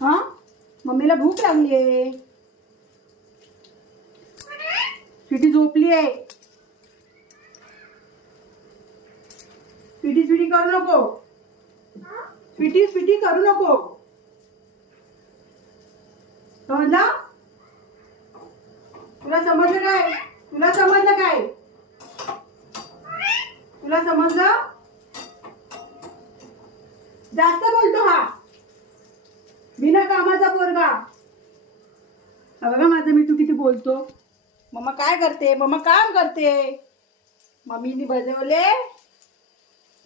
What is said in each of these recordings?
हा, मम्मीला भूक लागली आहे. स्वीटी झोपली आहे. स्वीटी स्वीटी करू नको. स्वीटी स्वीटी करू नको. समजलं? तुला समजलं काय? तुला समजलं काय? तुला समजलं? जास्त बोलतो हा बिना कामाचा पोरगा. हा बघा माझा मिठू किती बोलतो. मम्मा काय करते? मम्मा काम करते. मम्मीने बनवले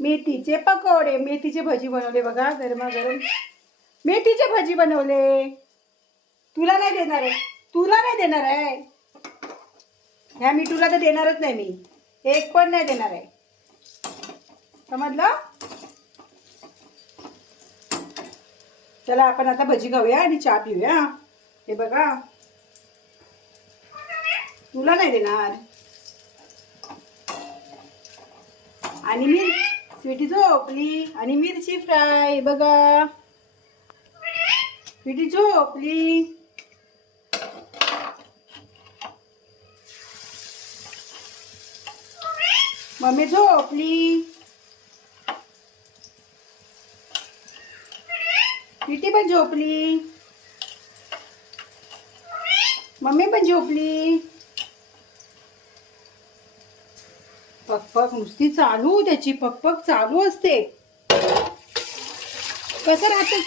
मेथीचे पकोडे, मेथीचे भजी बनवले बघा गरमागरम. मेथीचे भजी बनवले. तुला नाही देणार आहे, तुला नाही देणार आहे. ह्या मिठूला तर देणारच नाही मी. एक पण नाही देणार आहे. समजलं? चला आपण आता भजी खाऊया आणि चहा पिऊया. हे बघा तुला नाही देणार. आणि मी स्वीटी झोपली आणि मिरची फ्राय बघा. स्वीटी झोपली. मम्मी झोपली. स्वीटी पण झोपली. मम्मी पण झोपली. पकपक नुसती चालू, त्याची पकपक चालू असते. कसं राहतं